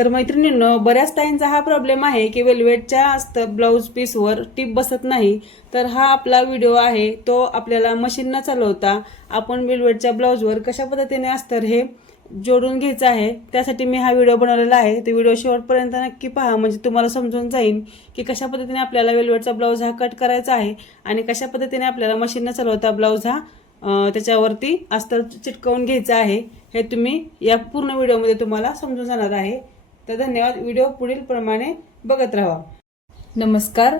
तर मैत्रिणींनो बऱ्याच ताईंचा हा प्रॉब्लेम आहे की वेल्वेटच्या असतं ब्लाऊज पीसवर टीप बसत नाही. तर हा आपला व्हिडिओ आहे तो आपल्याला मशीन न चालवता आपण वेल्वेटच्या ब्लाऊजवर कशा पद्धतीने अस्तर हे जोडून घ्यायचं आहे त्यासाठी मी हा व्हिडिओ बनवलेला आहे. तो व्हिडिओ शेवटपर्यंत नक्की पहा म्हणजे तुम्हाला समजून जाईल की कशा पद्धतीने आपल्याला वेल्वेटचा ब्लाऊज हा कट करायचा आहे आणि कशा पद्धतीने आपल्याला मशीन न चालवता ब्लाऊज हा त्याच्यावरती अस्तर चिटकवून घ्यायचं आहे हे तुम्ही या पूर्ण व्हिडिओमध्ये तुम्हाला समजून जाणार आहे. तर धन्यवाद. व्हिडिओ पुढील प्रमाणे बघत राहा. नमस्कार.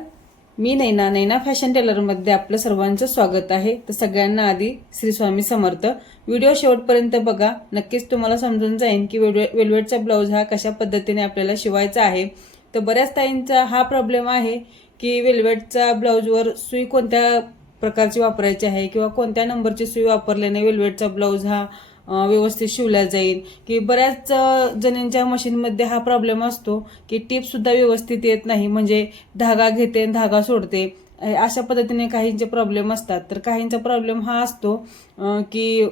मी नैना. नैना फॅशन टेलरमध्ये आपलं सर्वांचं स्वागत आहे. तर सगळ्यांना आधी श्री स्वामी समर्थ. व्हिडिओ शेवटपर्यंत बघा. नक्कीच तुम्हाला समजून जाईल की वेडवे वेल्वेटचा ब्लाऊज हा कशा पद्धतीने आपल्याला शिवायचा आहे. तर बऱ्याच ताईंचा हा प्रॉब्लेम आहे की वेल्वेटचा ब्लाऊजवर सुई कोणत्या प्रकारची वापरायची आहे किंवा कोणत्या नंबरची सुई वापरल्याने वेल्वेटचा ब्लाऊज हा व्यवस्थित शिवल्या जाईल. की बऱ्याच जणींच्या मशीनमध्ये हा प्रॉब्लेम असतो की टिपसुद्धा व्यवस्थित येत नाही. म्हणजे धागा घेते आणि धागा सोडते. अशा पद्धतीने काहींचे प्रॉब्लेम असतात. तर काहींचा प्रॉब्लेम हा असतो की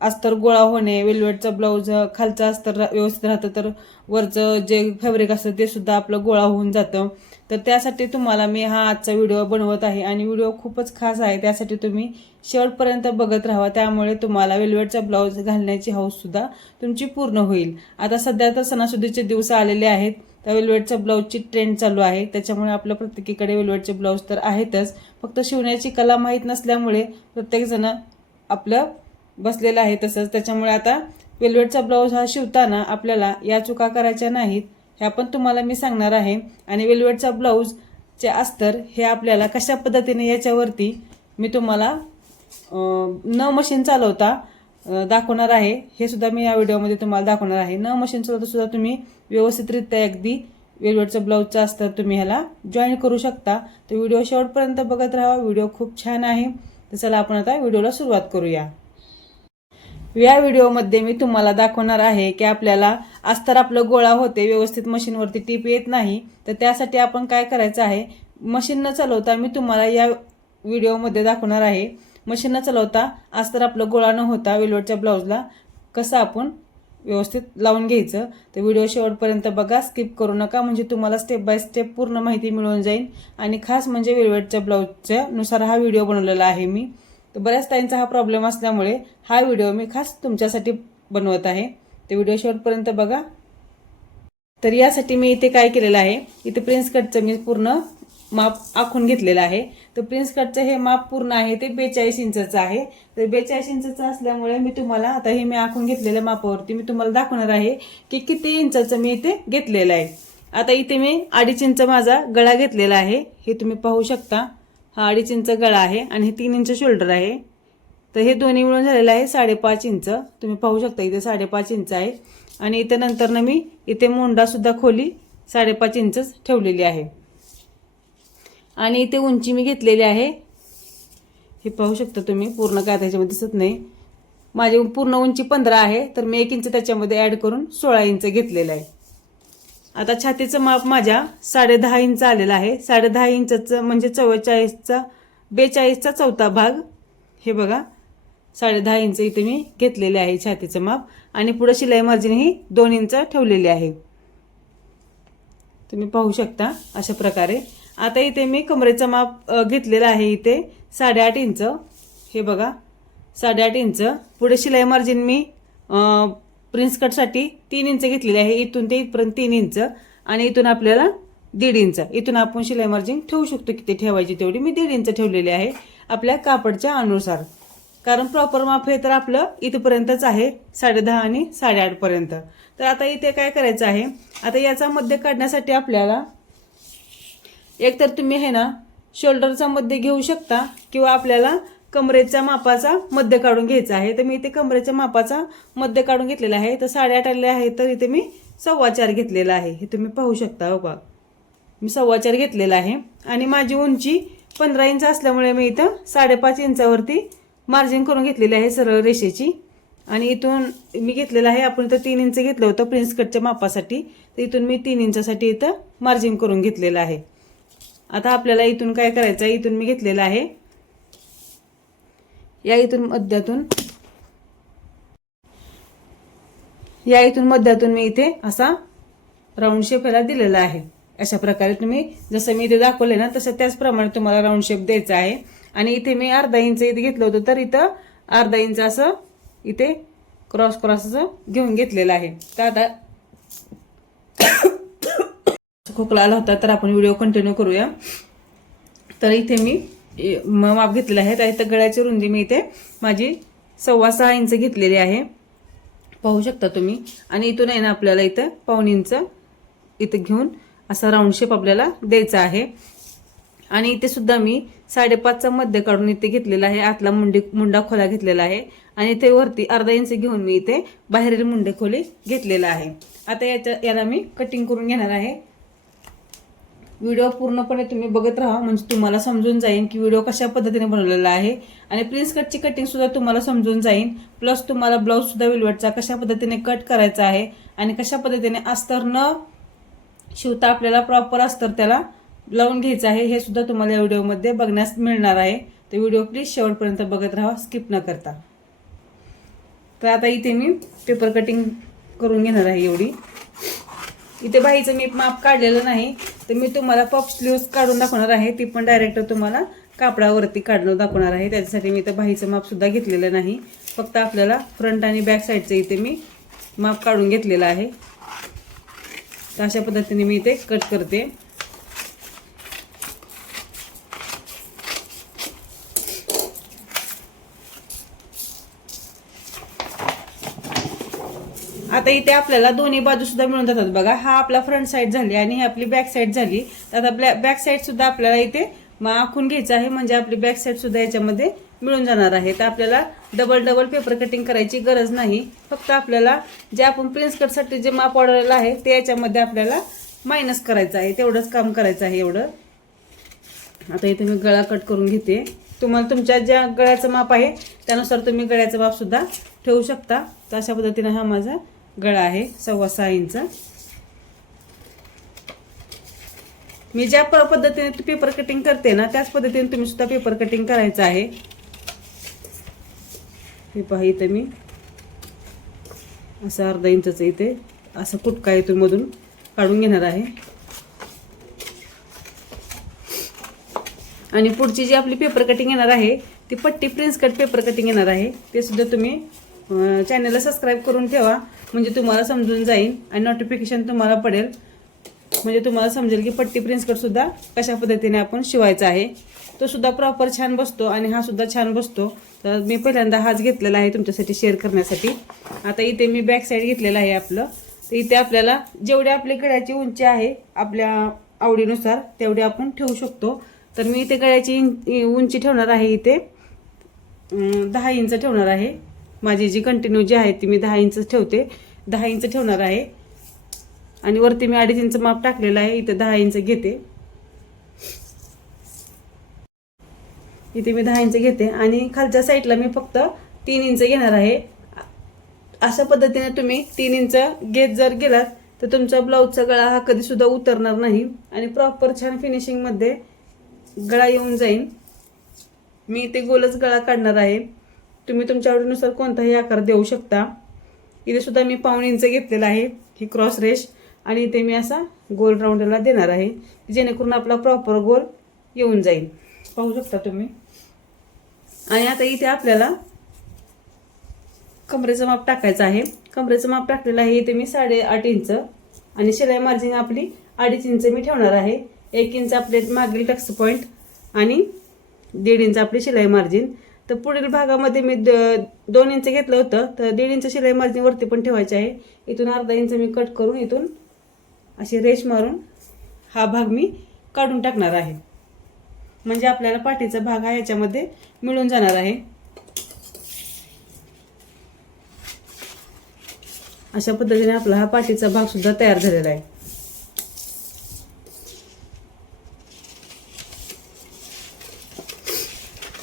अस्तर गोळा होणे वेल्वेटचा ब्लाऊज खालचं अस्तर व्यवस्थित राहतं तर वरचं जे फॅब्रिक असतं ते सुद्धा आपलं गोळा होऊन जातं. तर त्यासाठी तुम्हाला मी हा आजचा व्हिडिओ बनवत आहे आणि व्हिडिओ खूपच खास आहे. त्यासाठी तुम्ही शेवटपर्यंत बघत राहा त्यामुळे तुम्हाला वेल्वेटचा ब्लाऊज घालण्याची हौससुद्धा तुमची पूर्ण होईल. आता सध्या तर सणासुदीचे दिवस आलेले आहेत. त्या वेल्वेटच्या ब्लाऊजची ट्रेंड चालू आहे. त्याच्यामुळे आपलं प्रत्येकीकडे वेल्वेटचे ब्लाऊज तर आहेतच. फक्त शिवण्याची कला माहीत नसल्यामुळे प्रत्येकजण आपलं बसलेलं आहे तसंच त्याच्यामुळे आता वेल्वेटचा ब्लाऊज हा शिवताना आपल्याला या चुका करायच्या नाहीत ह्या पण तुम्हाला मी सांगणार आहे. आणि वेल्वेटचा ब्लाऊजचे अस्तर हे आपल्याला कशा पद्धतीने याच्यावरती मी तुम्हाला न मशीन चालवता दाखवणार आहे हे सुद्धा मी या व्हिडिओमध्ये तुम्हाला दाखवणार आहे. न मशीन चालवता सुद्धा तुम्ही व्यवस्थितरित्या अगदी वेल्वेटचं ब्लाऊजचं अस्तर तुम्ही ह्याला जॉईन करू शकता. तर व्हिडिओ शेवटपर्यंत बघत राहा. व्हिडिओ खूप छान आहे. तर चला आपण आता व्हिडिओला सुरुवात करूया. या व्हिडिओमध्ये मी तुम्हाला दाखवणार आहे की आपल्याला अस्तर आपलं गोळा होते व्यवस्थित मशीनवरती टीप येत नाही. तर त्यासाठी आपण काय करायचं आहे मशीन न चालवता मी तुम्हाला या व्हिडिओमध्ये दाखवणार आहे. मशीन न चालवता अस्तर आपलं गोळा न होता वेल्वेटच्या ब्लाऊजला कसं आपण व्यवस्थित लावून घ्यायचं. तर व्हिडिओ शेवटपर्यंत बघा स्किप करू नका. म्हणजे तुम्हाला स्टेप बाय स्टेप पूर्ण माहिती मिळून जाईल. आणि खास म्हणजे वेल्वेटच्या ब्लाऊजच्या नुसार हा व्हिडिओ बनवलेला आहे मी. तर बऱ्याच ताईंचा हा प्रॉब्लेम असल्यामुळे हा व्हिडिओ मी खास तुमच्यासाठी बनवत आहे. ते व्हिडिओ शेवटपर्यंत बघा. तर यासाठी मी इथे काय केलेलं आहे इथे प्रिन्स कटचं मी पूर्ण माप आखून घेतलेलं आहे. तर प्रिन्स कटचं हे माप पूर्ण आहे ते बेचाळीस इंचचं आहे. तर बेचाळीस इंचचं असल्यामुळे मी तुम्हाला आता हे मी आखून घेतलेल्या मापावरती मी तुम्हाला दाखवणार आहे की किती इंचाचं मी इथे घेतलेलं आहे. आता इथे मी अडीच इंच माझा गळा घेतलेला आहे. हे तुम्ही पाहू शकता. अडीच इंच गळा आहे आणि हे तीन इंच शोल्डर आहे. तर हे दोन्ही मिळून झालेलं आहे साडेपाच इंच. तुम्ही पाहू शकता इथे साडेपाच इंच आहे. आणि इथे नंतरनं मी इथे मोंडासुद्धा खोली साडेपाच इंचच ठेवलेली आहे. आणि इथे उंची मी घेतलेली आहे. हे पाहू शकता तुम्ही पूर्ण काय त्याच्यामध्ये दिसत नाही. माझी पूर्ण उंची पंधरा आहे तर मी एक इंच त्याच्यामध्ये ॲड करून सोळा इंच घेतलेलं आहे. आता छातीचं माप माझ्या साडे दहा इंच आलेलं आहे. साडे दहा इंचचं म्हणजे चव्वेचाळीसचा बेचाळीसचा चौथा भाग. हे बघा साडे दहा इंच इथे मी घेतलेले आहे छातीचं माप. आणि पुढं शिलाई मार्जिन ही दोन इंच ठेवलेली आहे. तुम्ही पाहू शकता अशा प्रकारे. आता इथे मी कमरेचं माप घेतलेलं आहे इथे साडेआठ इंच. हे बघा साडेआठ इंच. पुढे शिलाई मार्जिन मी प्रिन्स कटसाठी तीन इंच घेतलेली आहे. इथून ते इथपर्यंत तीन इंच आणि इथून आपल्याला दीड इंच. इथून आपण शिलाई मार्जिन ठेवू शकतो किती ठेवायची तेवढी. मी दीड इंच ठेवलेली आहे आपल्या कापडच्या अनुसार. कारण प्रॉपर माप हे तर आपलं इथपर्यंतच आहे साडेदहा आणि साडेआठपर्यंत तर आता इथे काय करायचं आहे? आता याचा मध्य काढण्यासाठी आपल्याला एकतर तुम्ही हे ना शोल्डरचा मध्य घेऊ शकता किंवा आपल्याला कमरेच्या मापाचा मध्य काढून घ्यायचा आहे. तर मी इथे कमरेच्या मापाचा मध्य काढून घेतलेला आहे. तर साडेआठ आले आहे तर इथे मी सव्वा चार घेतलेला आहे. हे तुम्ही पाहू शकता हो मी सव्वा चार घेतलेला आहे. आणि माझी उंची पंधरा इंच असल्यामुळे मी इथं साडेपाच इंचावरती मार्जिन करून घेतलेली आहे सरळ रेषेची. आणि इथून मी घेतलेलं आहे आपण इथं तीन इंच घेतलं होतं प्रिन्स कटच्या मापासाठी. तर इथून मी तीन इंचासाठी इथं मार्जिन करून घेतलेलं आहे. आता आपल्याला इथून काय करायचं आहे? इथून मी घेतलेलं आहे या इथून मध्यातून या इथून मध्यातून मी इथे असा राऊंड शेप ह्याला दिलेला आहे. अशा प्रकारे तुम्ही जसं मी इथे दाखवले ना तसं त्याचप्रमाणे तुम्हाला राऊंड शेप द्यायचा आहे. आणि इथे मी अर्धा इंच इथे घेतलं होतं तर इथं अर्धा इंच असं इथे क्रॉस क्रॉस असं घेऊन घेतलेलं आहे. तर आता खोकला आला होता तर आपण व्हिडिओ कंटिन्यू करूया. तर इथे मी माप घेतलेलं आहे. तर इथं गळ्याची रुंदी मी इथे माझी सव्वा सहा इंच घेतलेली आहे. पाहू शकता तुम्ही. आणि इथून आहे ना आपल्याला इथं पाऊन इंच इथं घेऊन असा राऊंड शेप आपल्याला द्यायचा आहे. आणि इथे सुद्धा मी साडेपाचचा मध्य काढून इथे घेतलेला आहे. आतला मुंडी मुंडा खोला घेतलेला आहे. आणि इथे वरती अर्धा इंच घेऊन मी इथे बाहेरील मुंडे खोली घेतलेला आहे. आता याच्या याला मी कटिंग करून घेणार आहे. व्हिडिओ पूर्णपणे तुम्ही बघत राहा म्हणजे तुम्हाला समजून जाईल की व्हिडिओ कशा पद्धतीने बनवलेला आहे. आणि प्रिन्स कटची कटिंगसुद्धा तुम्हाला समजून जाईल प्लस तुम्हाला ब्लाऊजसुद्धा सुद्धा कशा पद्धतीने कट करायचा आहे आणि कशा पद्धतीने अस्तर न शिवता आपल्याला प्रॉपर अस्तर त्याला लावून घ्यायचं आहे हे सुद्धा तुम्हाला या व्हिडिओमध्ये बघण्यास मिळणार आहे. तर व्हिडिओ प्लीज शेवटपर्यंत बघत राहा स्किप न करता. तर आता इथे मी पेपर कटिंग करून घेणार आहे एवढी. इथे बाईचं मी माप काढलेलं नाही तर मी तुम्हाला पॉप स्लीव्स काढून दाखवणार आहे. ती पण डायरेक्ट तुम्हाला कापडावरती काढून दाखवणार आहे. त्याच्यासाठी मी इथं बाईचं मापसुद्धा घेतलेलं नाही. फक्त आपल्याला फ्रंट आणि बॅक साईडचं इथे मी माप काढून घेतलेलं आहे. तर अशा पद्धतीने मी इथे कट करते. आता इथे आपल्याला दोन्ही बाजू सुद्धा मिळून जातात. बघा हा आपला फ्रंट साईड झाली आणि ही आपली बॅक साईड झाली. तर आता ब्लॅ बॅक साईड सुद्धा आपल्याला इथे मग आखून घ्यायचं आहे म्हणजे आपली बॅक साईड सुद्धा याच्यामध्ये मिळून जाणार आहे. तर आपल्याला डबल डबल पेपर कटिंग करायची गरज नाही. फक्त आपल्याला जे आपण प्रिन्स कटसाठी जे माप ऑर्डरलं आहे ते याच्यामध्ये आपल्याला मायनस करायचं आहे. तेवढंच काम करायचं आहे एवढं. आता इथे मी गळा कट करून घेते. तुम्हाला तुमच्या ज्या गळ्याचं माप आहे त्यानुसार तुम्ही गळ्याचं माप सुद्धा ठेवू शकता. तर अशा पद्धतीने हा माझा गळा आहे सव्वा सहा इंच. मी ज्या पद्धतीने पेपर कटिंग करते ना त्याच पद्धतीने तुम्ही सुद्धा पेपर कटिंग करायचं आहे. हे पहा इथे मी. असं अर्धा इंचचं इथे असं कुटका इथून मधून काढून घेणार आहे. आणि पुढची जी आपली पेपर कटिंग येणार आहे ती पट्टी प्रिन्स कट पेपर कटिंग येणार आहे ते सुद्धा तुम्ही चॅनलला सबस्क्राईब करून ठेवा. म्हणजे तुम्हाला समजून जाईल आणि नोटिफिकेशन तुम्हाला पडेल. म्हणजे तुम्हाला समजेल की पट्टी प्रिन्स कशा पद्धतीने आपण शिवायचा आहे. तो सुद्धा प्रॉपर छान बसतो आणि हा सुद्धा छान बसतो. तर मी पहिल्यांदा हाच घेतलेला आहे तुमच्यासाठी शेअर करण्यासाठी. आता इथे मी बॅक साईड घेतलेलं आहे आपलं. तर इथे आपल्याला जेवढी आपली गळ्याची उंची आहे आपल्या आवडीनुसार तेवढी आपण ठेवू शकतो. तर मी इथे गळ्याची उंची ठेवणार आहे इथे. दहा इंच ठेवणार आहे. माझी जी कंटिन्यू जी आहे ती मी दहा इंच ठेवते. दहा इंच ठेवणार आहे. आणि वरती मी अडीच इंच माप टाकलेलं आहे. इथं दहा इंच घेते. इथे मी दहा इंच घेते. आणि खालच्या साईडला मी फक्त तीन इंच घेणार आहे. अशा पद्धतीने तुम्ही तीन इंच घेत जर गेलात तर तुमचा ब्लाऊजचा गळा हा कधीसुद्धा उतरणार नाही. आणि प्रॉपर छान फिनिशिंगमध्ये गळा येऊन जाईल मी इथे गोलच गळा काढणार आहे. तुम्ही तुमच्या आवडीनुसार कोणताही आकार देऊ शकता. इथे सुद्धा मी पाऊण इंच घेतलेला आहे ही क्रॉस रेश आणि इथे मी असा गोल राऊंडला देणार आहे जेणेकरून आपला प्रॉपर गोल येऊन जाईल. पाहू शकता तुम्ही? आणि आता इथे आपल्याला कमरेचं माप टाकायचं आहे. कमरेचं माप टाकलेलं आहे इथे मी साडेआठ इंच. आणि शिलाई मार्जिन आपली अडीच इंच मी ठेवणार आहे. एक इंच आपले मागील टक्स पॉईंट आणि दीड इंच आपली शिलाई मार्जिन. तर पुढील भागामध्ये मी द- दोन इंच घेतलं होतं. तर दीड इंच शिलाई मार्जिन वरती पण ठेवायची आहे. इथून अर्धा इंच मी कट करून इथून अशी रेश मारून हा भाग मी काढून टाकणार आहे. म्हणजे आपल्याला पाठीचा भाग हा याच्यामध्ये मिळून जाणार आहे. अशा पद्धतीने आपला हा पाठीचा भागसुद्धा तयार झालेला आहे.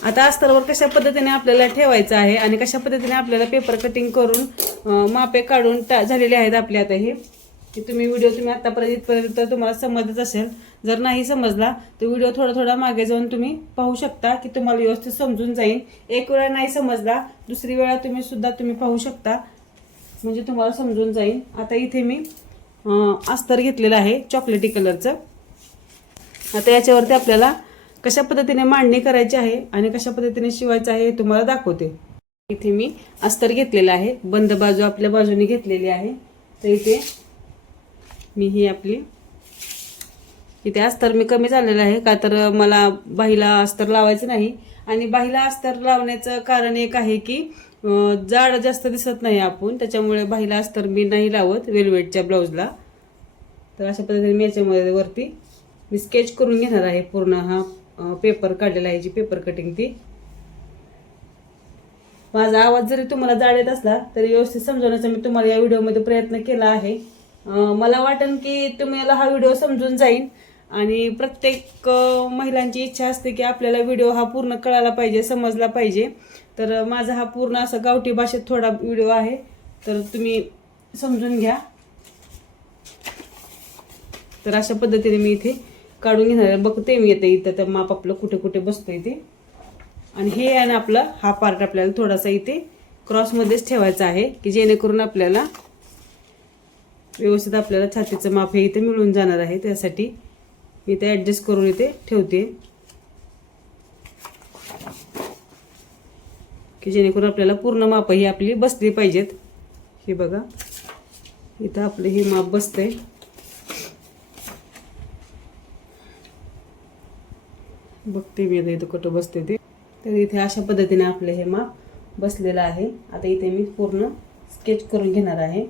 आता अस्तरवर कशा पद्धतीने आपल्याला ठेवायचं आहे आणि कशा पद्धतीने आपल्याला पेपर कटिंग करून मापे काढून टा झालेले आहेत आपले आता हे. की तुम्ही व्हिडिओ तुम्ही आत्तापर्यंत इथपर्यंत तुम्हाला समजत असेल. जर नाही समजला तर व्हिडिओ थोडा थोडा मागे जाऊन तुम्ही पाहू शकता की तुम्हाला व्यवस्थित समजून जाईल. एक वेळा नाही समजला दुसरी वेळा तुम्ही सुद्धा तुम्ही पाहू शकता. म्हणजे तुम्हाला समजून जाईल. आता इथे मी अस्तर घेतलेलं आहे चॉकलेटी कलरचं आता याच्यावरती आपल्याला कशा पद्धतीने मांडणी करायची आहे आणि कशा पद्धतीने शिवायचं आहे हे तुम्हाला दाखवते. इथे मी अस्तर घेतलेलं आहे. बंद बाजू आपल्या बाजूने घेतलेली आहे. तर इथे मी ही आपली इथे अस्तर मी कमी झालेलं आहे. का तर मला बाहीला अस्तर लावायचं नाही. आणि बाहीला अस्तर लावण्याचं कारण एक आहे की जाड जास्त दिसत नाही आपण. त्याच्यामुळे बाहीला अस्तर मी नाही लावत वेलवेटच्या ब्लाऊजला. तर अशा पद्धतीने मी याच्यामध्ये वरती मी स्केच करून घेणार आहे पूर्ण हा पेपर काढलेला आहे जी पेपर कटिंग ती. माझा आवाज जरी तुम्हाला जाड असला तरी व्यवस्थित समजवण्याचा मी तुम्हाला या व्हिडिओमध्ये प्रयत्न केला आहे. मला वाटेल की तुम्हाला हा व्हिडिओ समजून जाईल आणि प्रत्येक महिलांची इच्छा असते की आपल्याला व्हिडिओ हा पूर्ण कळायला पाहिजे समजला पाहिजे. तर माझा हा पूर्ण असा गावठी भाषेत थोडा व्हिडिओ आहे. तर तुम्ही समजून घ्या. तर अशा पद्धतीने मी इथे काढून घेणार बघते मी येते इथं तर माप आपलं कुठे कुठे बसतंय ते. आणि हे आहे ना आपलं हा पार्ट आपल्याला थोडासा इथे क्रॉसमध्येच ठेवायचा आहे की जेणेकरून आपल्याला व्यवस्थित आपल्याला छातीचं माप हे इथे मिळून जाणार आहे. त्यासाठी मी ते ॲडजस्ट करून इथे ठेवते. की जेणेकरून आपल्याला पूर्ण माप ही आपली बसली पाहिजेत. हे बघा. इथं आपलं हे माप बसतंय. बघते मी आता इथं कुठं बसते ते. तर इथे अशा पद्धतीने आपलं हे माप बसलेलं आहे. आता इथे मी पूर्ण स्केच करून घेणार आहे.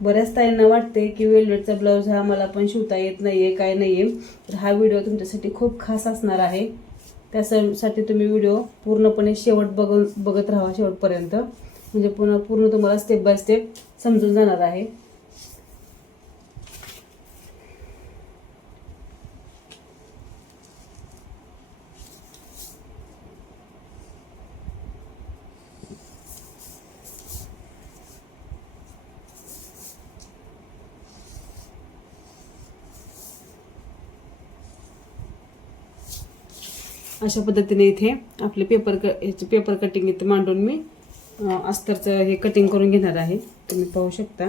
बऱ्याच ताईंना वाटते की वेलवेटचा ब्लाऊज हा मला पण शिवता येत नाहीये काय नाही आहे तर हा व्हिडिओ तुमच्यासाठी खूप खास असणार आहे. त्यासाठी तुम्ही व्हिडिओ पूर्णपणे शेवट बघ बघत राहा शेवटपर्यंत. म्हणजे पुन्हा पूर्ण तुम्हाला स्टेप बाय स्टेप समजून जाणार आहे. अशा पद्धतीने इथे आपले पेपर क ह्याचे पेपर कटिंग इथे मांडून मी अस्तरचं हे कटिंग करून घेणार आहे. तुम्ही पाहू शकता.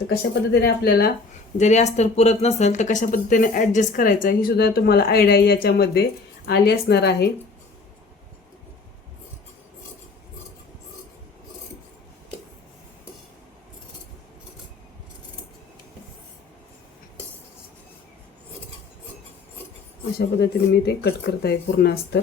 तर कशा पद्धतीने आपल्याला जरी अस्तर पुरत नसेल तर कशा पद्धतीने ॲडजस्ट करायचं ही सुद्धा तुम्हाला आयडिया याच्यामध्ये आली असणार आहे. अशा पद्धतीने मी ते कट करत आहे पूर्ण अस्तर.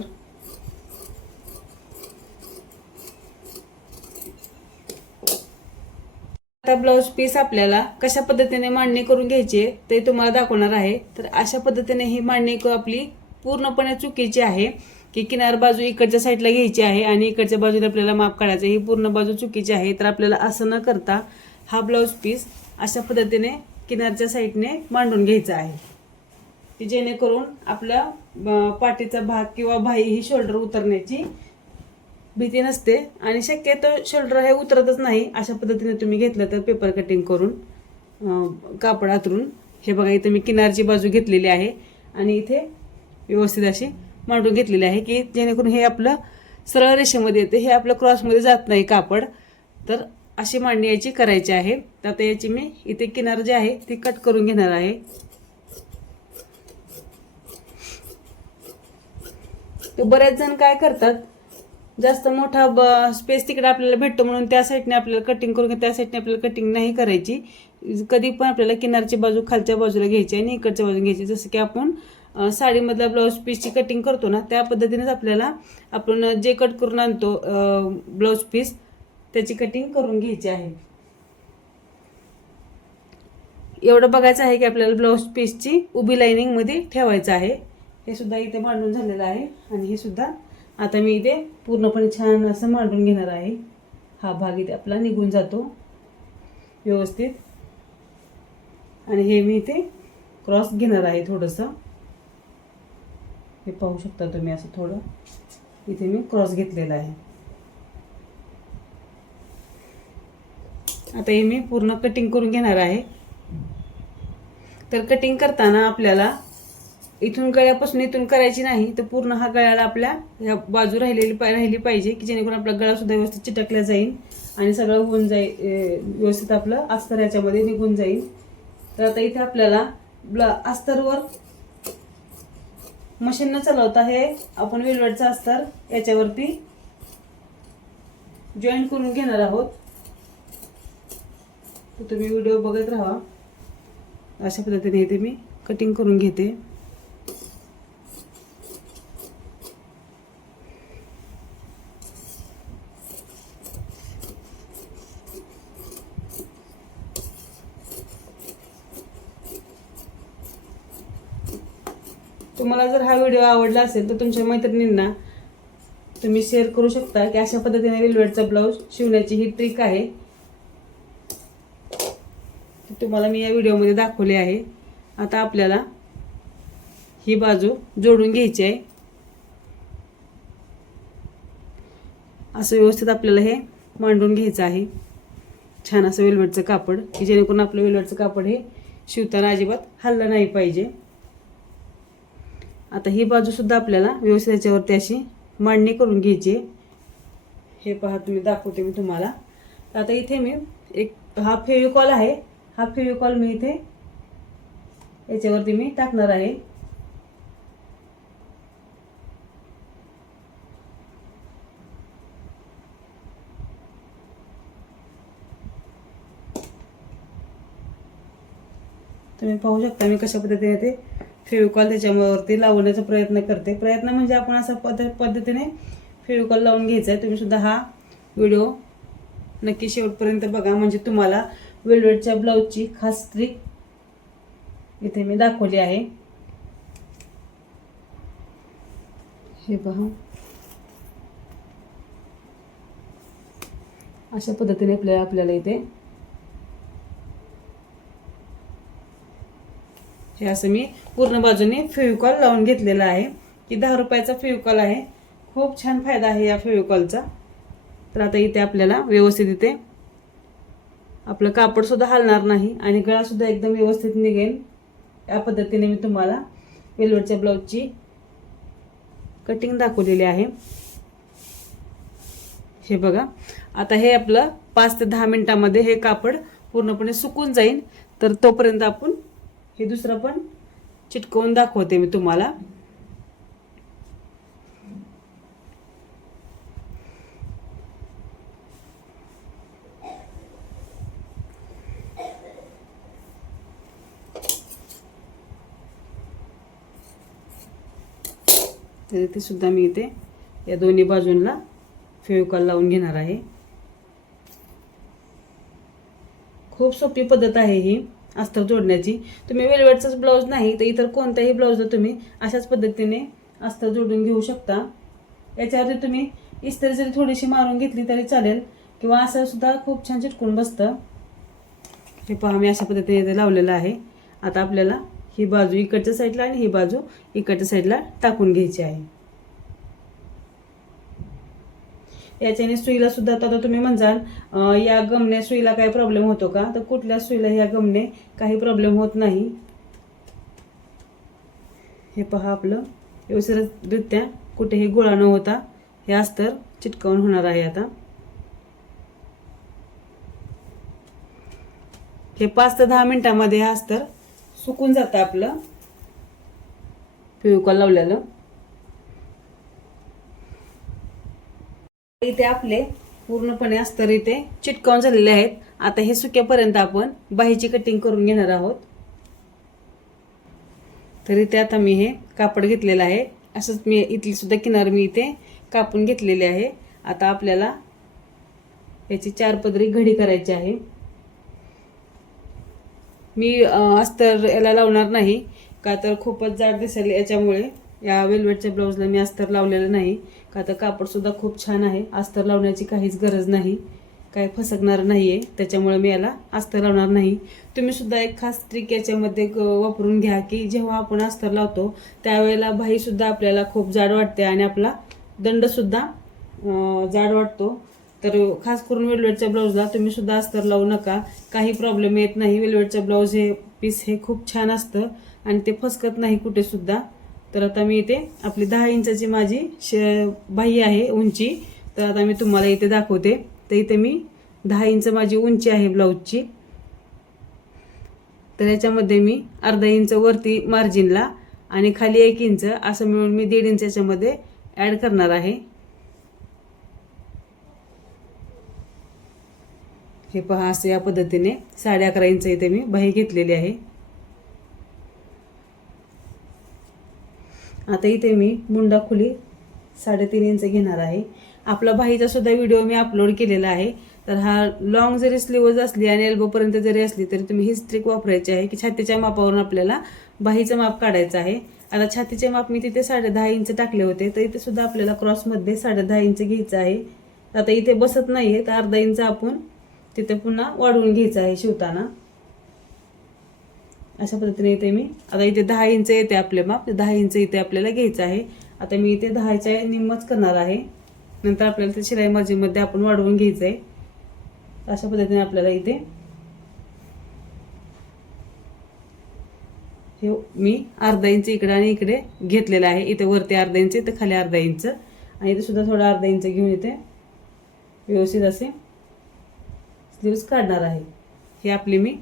आता ब्लाऊज पीस आपल्याला कशा पद्धतीने मांडणी करून घ्यायची आहे ते तुम्हाला दाखवणार आहे. तर अशा पद्धतीने ही मांडणी आपली पूर्णपणे चुकीची आहे की किनार बाजू इकडच्या साईडला घ्यायची आहे आणि इकडच्या बाजूला आपल्याला माप काढायचं ही पूर्ण बाजू चुकीची आहे तर आपल्याला असं न करता हा ब्लाऊज पीस अशा पद्धतीने किनारच्या साईडने मांडून घ्यायचा आहे. की जेणेकरून आपल्या पाठीचा भाग किंवा भाई ही शोल्डर उतरण्याची भीती नसते. आणि शक्यतो शोल्डर हे उतरतच नाही अशा पद्धतीने तुम्ही घेतलं तर पेपर कटिंग करून कापड हातरून. हे बघा इथे मी किनारची बाजू घेतलेली आहे आणि इथे व्यवस्थित अशी मांडून घेतलेली आहे की जेणेकरून हे आपलं सरळ रेषेमध्ये येते हे आपलं क्रॉसमध्ये जात नाही कापड. तर अशी मांडणी याची करायची आहे. तर आता याची मी इथे किनार जे आहे ती कट करून घेणार आहे. तर बरेच जण काय करतात जास्त मोठा ब स्पेस तिकडे आपल्याला भेटतो म्हणून त्या साईडने आपल्याला कटिंग करून त्या साईडने आपल्याला कटिंग नाही करायची. कधी पण आपल्याला किनारची बाजू खालच्या बाजूला घ्यायची आणि इकडच्या बाजूला घ्यायची. जसं की आपण साडीमधला ब्लाऊज पीसची कटिंग करतो ना त्या पद्धतीनेच आपल्याला आपण जे कट करून आणतो ब्लाऊज पीस त्याची कटिंग करून घ्यायची आहे. एवढं बघायचं आहे की आपल्याला ब्लाऊज पीसची उभी लाईनिंगमध्ये ठेवायचं आहे. हे सुद्धा इथे मांडून झालेलं आहे. आणि हे सुद्धा आता मी इथे पूर्णपणे छान असं मांडून घेणार आहे. हा भाग इथे आपला निघून जातो. व्यवस्थित. आणि हे मी इथे क्रॉस घेणार आहे थोडंसं. हे पाहू शकता तुम्ही असं थोडं. इथे मी क्रॉस घेतलेला आहे. आता हे मी पूर्ण कटिंग करून घेणार आहे. तर कटिंग करताना आपल्याला इथून गळ्यापासून इथून करायची नाही तर पूर्ण हा गळ्याला आपल्या ह्या बाजू राहिलेली पा राहिली पाहिजे की जेणेकरून आपला गळा सुद्धा व्यवस्थित चिटकला जाईल आणि सगळं होऊन जाईल व्यवस्थित आपलं अस्तर याच्यामध्ये निघून जाईल. तर आता इथे आपल्याला ब्ला अस्तरवर मशीन न चालवता हे आपण वेलवेटचं अस्तर याच्यावरती जॉईन करून घेणार आहोत. तर तुम्ही व्हिडिओ बघत राहा. अशा पद्धतीने इथे मी कटिंग करून घेते. तुम्हाला जर हा व्हिडिओ आवडला असेल तर तुमच्या मैत्रिणींना तुम्ही शेअर करू शकता की अशा पद्धतीने वेलवेटचा ब्लाऊज शिवण्याची ही ट्रिक आहे. तुम्हाला मी या व्हिडिओमध्ये दाखवले आहे. आता आपल्याला ही बाजू जोडून घ्यायची आहे. असं व्यवस्थित आपल्याला हे मांडून घ्यायचं आहे. छान असं वेलवेटचं कापड की जेणेकरून आपलं वेलवेटचं कापड हे शिवताना अजिबात हल्लं नाही पाहिजे. आता ही बाजूसुद्धा आपल्याला व्यवस्थित याच्यावरती अशी मांडणी करून घ्यायची हे पहा तुम्ही दाखवते मी तुम्हाला. आता इथे मी एक हा फेविकॉल आहे. हा फेविकॉल मी इथे याच्यावरती मी टाकणार आहे. तुम्ही पाहू शकता मी कशा पद्धतीने ते फेविकॉल त्याच्यावरती लावण्याचा प्रयत्न करते. प्रयत्न म्हणजे आपण असा पद पद्धतीने फेविकॉल लावून घ्यायचा आहे. तुम्ही सुद्धा हा व्हिडिओ नक्की शेवटपर्यंत बघा. म्हणजे तुम्हाला वेलवेटच्या ब्लाऊजची खास ट्रिक इथे मी दाखवली आहे. हे पहा. अशा पद्धतीने आपल्याला आपल्याला इथे हे असं मी पूर्ण बाजूने फेविकॉल लावून घेतलेलं आहे. की दहा रुपयाचा फेविकॉल आहे. खूप छान फायदा आहे या फेविकॉलचा तर आता इथे आपल्याला व्यवस्थित इथे आपलं कापडसुद्धा हलणार नाही आणि गळासुद्धा एकदम व्यवस्थित निघेल. या पद्धतीने मी तुम्हाला वेलवेटच्या ब्लाऊजची कटिंग दाखवलेली आहे. हे बघा. आता हे आपलं पाच ते दहा मिनटामध्ये हे कापड पूर्णपणे सुकून जाईल. तर तोपर्यंत आपण हे दुसरं पण चिटकवून दाखवते मी तुम्हाला. तर इथे सुद्धा मी इथे या दोन्ही बाजूंना फेविकॉल लावून घेणार आहे. खूप सोपी पद्धत आहे ही. अस्तर जोडण्याची. तुम्ही वेलवेटचाच ब्लाऊज नाही तर इतर कोणत्याही ब्लाऊजला तुम्ही अशाच पद्धतीने अस्तर जोडून घेऊ शकता. याच्यावरती तुम्ही इस्त्री जरी थोडीशी मारून घेतली तरी चालेल किंवा असं सुद्धा खूप छान चिटकून बसतं. हे पहा मी अशा पद्धतीने इथे लावलेलं आहे. आता आपल्याला ही बाजू इकडच्या साईडला आणि ही बाजू इकडच्या साईडला टाकून घ्यायची आहे. याच्याने सुईला सुद्धा आता तुम्ही म्हणजाल या गमने सुईला काही प्रॉब्लेम होतो का? तर कुठल्या सुईला या गमने काही प्रॉब्लेम होत नाही? हे पहा आपलं. व्यवस्थितरित्या कुठेही गोळा न होता हे अस्तर चिटकावून होणार आहे आता. हे पाच ते दहा मिनिटामध्ये हे अस्तर सुकून जातं आपलं. पिवकॉल लावलेलं. इथे आपले पूर्णपणे अस्तर इथे चिटकावून झालेले आहेत. आता हे सुक्यापर्यंत आपण बाहीची कटिंग करून घेणार आहोत. तर इथे आता मी हे कापड घेतलेलं आहे. असंच मी इथली सुद्धा किनार मी इथे कापून घेतलेली आहे. आता आपल्याला याची चार पदरी घडी करायची आहे. मी अस्तर याला लावणार नाही का तर खूपच जाड दिसेल याच्यामुळे. या वेलवेटच्या ब्लाऊजला मी अस्तर लावलेलं नाही. का तर कापडसुद्धा खूप छान आहे. अस्तर लावण्याची काहीच गरज नाही. काय फसकणार नाही आहे त्याच्यामुळे मी याला अस्तर लावणार नाही. तुम्ही सुद्धा एक खास ट्रिक याच्यामध्ये वापरून घ्या की जेव्हा आपण अस्तर लावतो त्यावेळेला भाईसुद्धा आपल्याला खूप जाड वाटते आणि आपला दंडसुद्धा जाड वाटतो. तर खास करून वेलवेटच्या ब्लाऊजला तुम्हीसुद्धा अस्तर लावू नका. काही प्रॉब्लेम येत नाही. वेलवेटच्या ब्लाऊज हे पीस हे खूप छान असतं आणि ते फसकत नाही कुठेसुद्धा तर आता मी इथे आपली दहा इंचाची माझी श बाही आहे उंची. तर आता मी तुम्हाला इथे दाखवते. तर इथे मी दहा इंच माझी उंची आहे ब्लाऊजची. तर याच्यामध्ये मी अर्धा इंच वरती मार्जिनला आणि खाली एक इंच असं मिळून मी दीड इंच याच्यामध्ये ॲड करणार आहे. हे पहा असं या पद्धतीने साडे अकरा इंच इथे मी बाही घेतलेली आहे. आता इथे मी मुंडा खुली साडेतीन इंच घेणार आहे. आपला भाईचा सुद्धा व्हिडिओ मी अपलोड केलेला आहे. तर हा लॉंग जरी स्लीवज असली आणि एल्बोपर्यंत जरी असली तरी तुम्ही हीच ट्रिक वापरायची आहे की छातीच्या मापावरून आपल्याला बाहीचं माप काढायचं आहे. आता छातीचे माप मी तिथे साडे दहा इंच टाकले होते तर इथे सुद्धा आपल्याला क्रॉसमध्ये साडे दहा इंच घ्यायचं आहे. आता इथे बसत नाहीये तर अर्धा इंच आपण तिथे पुन्हा वाढवून घ्यायचं आहे शिवताना. अशा पद्धतीने इथे मी आता इथे दहा इंच येते आपले माप. दहा इंच इथे आपल्याला घ्यायचं आहे. आता मी इथे दहाच्या निम्मच करणार आहे. नंतर आपल्याला ते शिलाई मर्जीमध्ये आपण वाढवून घ्यायचं आहे अशा पद्धतीने आपल्याला इथे हे मी अर्धा इंच इकडे आणि इकडे घेतलेलं आहे. इथे वरती अर्धा इंच इथं खाली अर्धा इंच. आणि इथे सुद्धा थोडा अर्धा इंच घेऊन इथे व्यवस्थित असे स्लीव्स काढणार आहे. हे आपली मी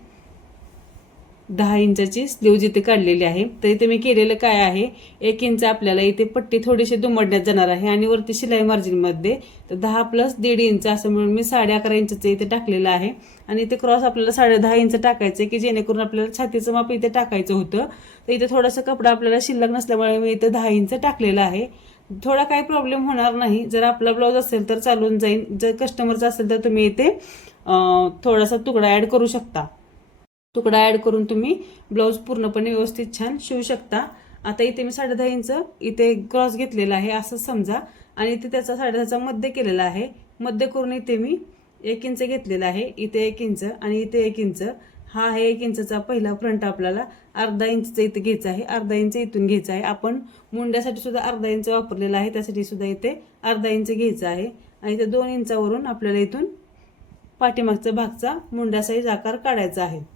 दहा इंचाची स्लीव्ज इथे काढलेली आहे तर इथे मी केलेलं काय आहे एक इंच आपल्याला इथे पट्टी थोडीशी दुमडण्यात जाणार आहे आणि वरती शिलाई मार्जिनमध्ये तर दहा प्लस दीड इंच असं म्हणून मी साडे अकरा इंचाचं इथे टाकलेलं आहे. आणि इथे क्रॉस आपल्याला साडे दहा इंच टाकायचं की जेणेकरून आपल्याला छातीचं माप इथे टाकायचं होतं. तर इथे थोडासा कपडा आपल्याला शिल्लक नसल्यामुळे मी इथे दहा इंच टाकलेला आहे. थोडा काही प्रॉब्लेम होणार नाही. जर आपला ब्लाऊज असेल तर चालून जाईल जर कस्टमरचा असेल तर तुम्ही इथे थोडासा तुकडा ॲड करू शकता. तुकडा ॲड करून तुम्ही ब्लाऊज पूर्णपणे व्यवस्थित छान शिवू शकता. आता इथे मी साडे दहा इंच इथे क्रॉस घेतलेला आहे असं समजा. आणि इथे त्याचा साडेदहाचा मध्य केलेला आहे. मध्य करून इथे मी एक इंच घेतलेला आहे. इथे एक इंच आणि इथे एक इंच हा आहे एक इंचचा पहिला फ्रंट आपल्याला. अर्धा इंचचा इथे घ्यायचा आहे. अर्धा इंच इथून घ्यायचा आहे. आपण मुंड्यासाठी सुद्धा अर्धा इंच वापरलेला आहे. त्यासाठी सुद्धा इथे अर्धा इंच घ्यायचा आहे. आणि इथे दोन इंचावरून आपल्याला इथून पाठीमागचा भागचा मुंड्या साईज आकार काढायचा आहे.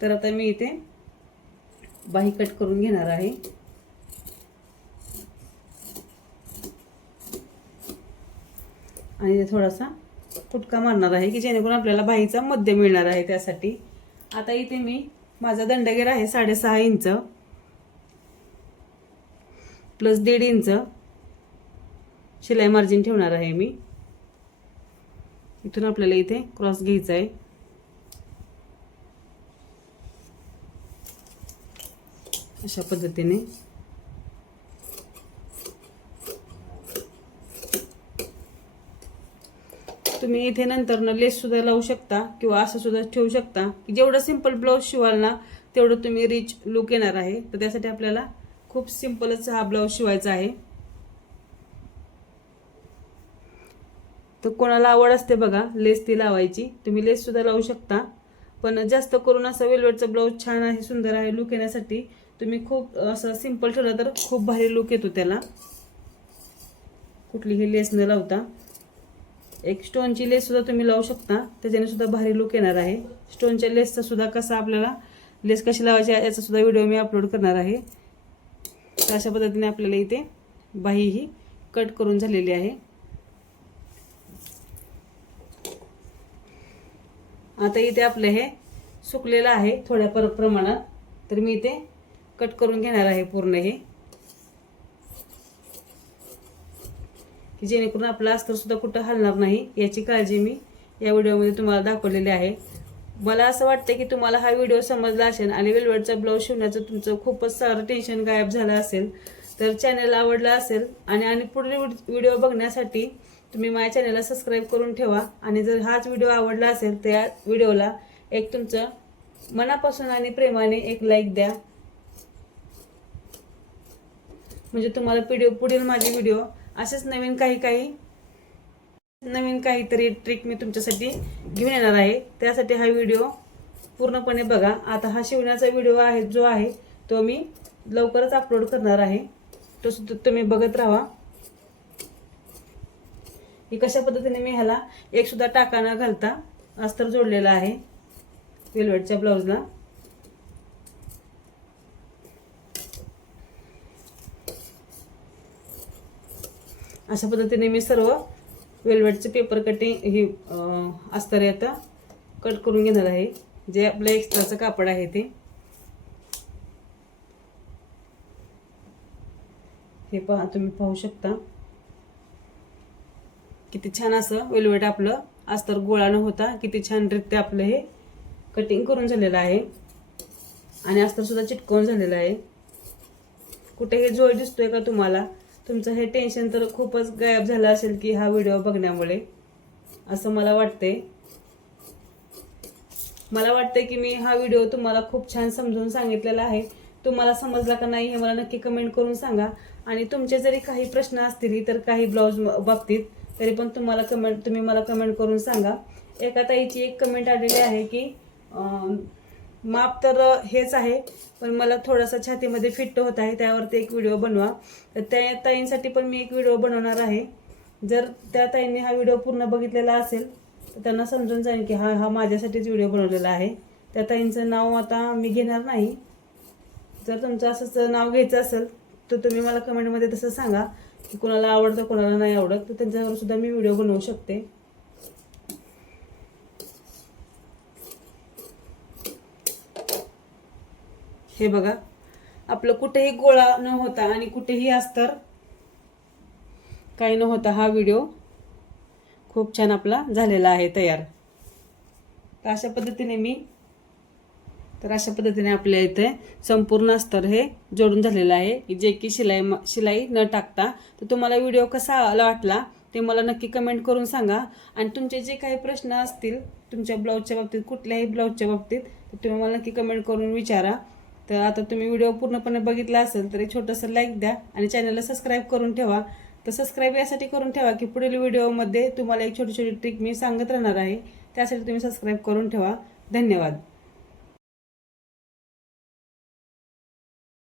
तर आता मी इथे बाही कट करून घेणार आहे. आणि थोडासा फुटका मारणार आहे की जेणेकरून आपल्याला बाहीचा मध्य मिळणार आहे त्यासाठी. आता इथे मी माझा दंडगेर आहे साडेसहा इंच प्लस दीड इंच शिलाई मार्जिन ठेवणार आहे मी. इथून आपल्याला इथे क्रॉस घ्यायचा आहे. अशा पद्धतीने. तुम्ही इथे नंतर लेस सुद्धा लावू शकता किंवा असं सुद्धा ठेवू शकता की जेवढं सिंपल ब्लाऊज शिवाल ना तेवढं तुम्ही रिच लुक येणार आहे. तर त्यासाठी आपल्याला खूप सिंपलच हा ब्लाऊज शिवायचा आहे. तर कोणाला आवड असते बघा लेस ती लावायची. तुम्ही लेस सुद्धा लावू शकता. पण जास्त करून असं वेलवेटचा ब्लाऊज छान आहे सुंदर आहे लुक येण्यासाठी. तुम्ही खूप असं सिंपल ठेवलं तर खूप भारी लुक येतो त्याला. कुठलीही लेस न लावता. एक स्टोनची लेससुद्धा तुम्ही लावू शकता. त्याच्याने सुद्धा भारी लुक येणार आहे. स्टोनच्या लेसचा सुद्धा कसा आपल्याला लेस कशी लावायची याचा सुद्धा व्हिडिओ मी अपलोड करणार आहे. तर अशा पद्धतीने आपल्याला इथे बाही ही कट करून झालेली आहे. आता इथे आपलं हे सुकलेलं आहे थोड्या पर प्रमाणात तर मी इथे कट करून घेणार आहे पूर्ण हे. की जेणेकरून आपला अस्तर सुद्धा कुठं हलणार नाही याची काळजी मी या व्हिडिओमध्ये तुम्हाला दाखवलेली आहे. मला असं वाटतं की तुम्हाला हा व्हिडिओ समजला असेल आणि वेलवेटचा ब्लाऊज शिवण्याचं तुमचं खूपच सारं टेन्शन गायब झालं असेल तर चॅनल आवडला असेल आणि आणि पुढील व्हिडिओ बघण्यासाठी तुम्ही माझ्या चॅनलला सबस्क्राईब करून ठेवा. आणि जर हाच व्हिडिओ आवडला असेल तर या व्हिडिओला एक तुमचं मनापासून आणि प्रेमाने एक लाईक द्या. म्हणजे तुम्हाला पिडिओ पुढील माझे व्हिडिओ असेच नवीन काही काही नवीन काहीतरी ट्रिक मी तुमच्यासाठी घेऊन येणार आहे. त्यासाठी हा व्हिडिओ पूर्णपणे बघा. आता हा शिवण्याचा व्हिडिओ आहे जो आहे तो मी लवकरच अपलोड करणार आहे. तो सुद्धा तुम्ही बघत राहा. हे कशा पद्धतीने मी ह्याला एकसुद्धा टाका न घालता अस्तर जोडलेला आहे. वेलवेटच्या ब्लाऊजला अशा पद्धतीने मी सर्व वेलवेटचे पेपर कटिंग ही अस्तरे अस्तर आता कट करून घेणार आहे. जे आपलं एक्स्ट्राचं कापड आहे ते. हे पहा तुम्ही पाहू शकता. किती छान असं वेलवेट आपलं अस्तर गोळा न होता. किती छानरित्या आपलं हे कटिंग करून झालेलं आहे. आणि अस्तर सुद्धा चिटकवून झालेलं आहे. कुठे हे जोड दिसतोय का तुम्हाला? तुमचं हे टेन्शन तर खूपच गायब झालं असेल की हा व्हिडिओ बघण्यामुळे. असं मला वाटते मला वाटतं की मी हा व्हिडिओ तुम्हाला खूप छान समजून सांगितलेला आहे. तुम्हाला समजला का नाही हे मला नक्की कमेंट करून सांगा. आणि तुमचे जरी काही प्रश्न असतील तर काही ब्लाऊज बाबतीत तरी पण तुम्हाला कमेंट तुम्ही मला कमेंट करून सांगा. एका ताईची एक कमेंट आलेली आहे की माप तर हेच आहे पण मला थोडासा छातीमध्ये फिट्ट होत आहे त्यावरती एक व्हिडिओ बनवा. तर त्या ताईंसाठी पण मी एक व्हिडिओ बनवणार आहे. जर त्या ताईंनी हा व्हिडिओ पूर्ण बघितलेला असेल तर त्यांना समजून जाईल की हा हा माझ्यासाठीच व्हिडिओ बनवलेला आहे. त्या ताईंचं नाव आता मी घेणार नाही. जर तुमचं असंच नाव घ्यायचं असेल तर तुम्ही मला कमेंटमध्ये तसं सांगा की कोणाला आवडतं कोणाला नाही आवडत तर त्यांच्यावर सुद्धा मी व्हिडिओ बनवू शकते. हे बघा. आपलं कुठेही गोळा न होता आणि कुठेही अस्तर काही न होता हा व्हिडिओ खूप छान आपला झालेला आहे तयार. तर अशा पद्धतीने मी तर अशा पद्धतीने आपल्या इथे संपूर्ण अस्तर हे जोडून झालेलं आहे. जे की शिलाई शिलाई न टाकता. तर तुम्हाला व्हिडिओ कसा आला वाटला ते मला नक्की कमेंट करून सांगा. आणि तुमचे जे काही प्रश्न असतील तुमच्या ब्लाऊजच्या बाबतीत कुठल्याही ब्लाऊजच्या बाबतीत तर तुम्ही मला नक्की कमेंट करून विचारा. तर आता तुम्ही व्हिडिओ पूर्णपणे बघितला असेल तर एक छोटंसं लाईक द्या आणि चॅनलला सबस्क्राईब करून ठेवा. तर सबस्क्राईब यासाठी करून ठेवा की पुढील व्हिडिओमध्ये तुम्हाला एक छोटी छोटी ट्रिक मी सांगत राहणार आहे. त्यासाठी तुम्ही सबस्क्राईब करून ठेवा. धन्यवाद.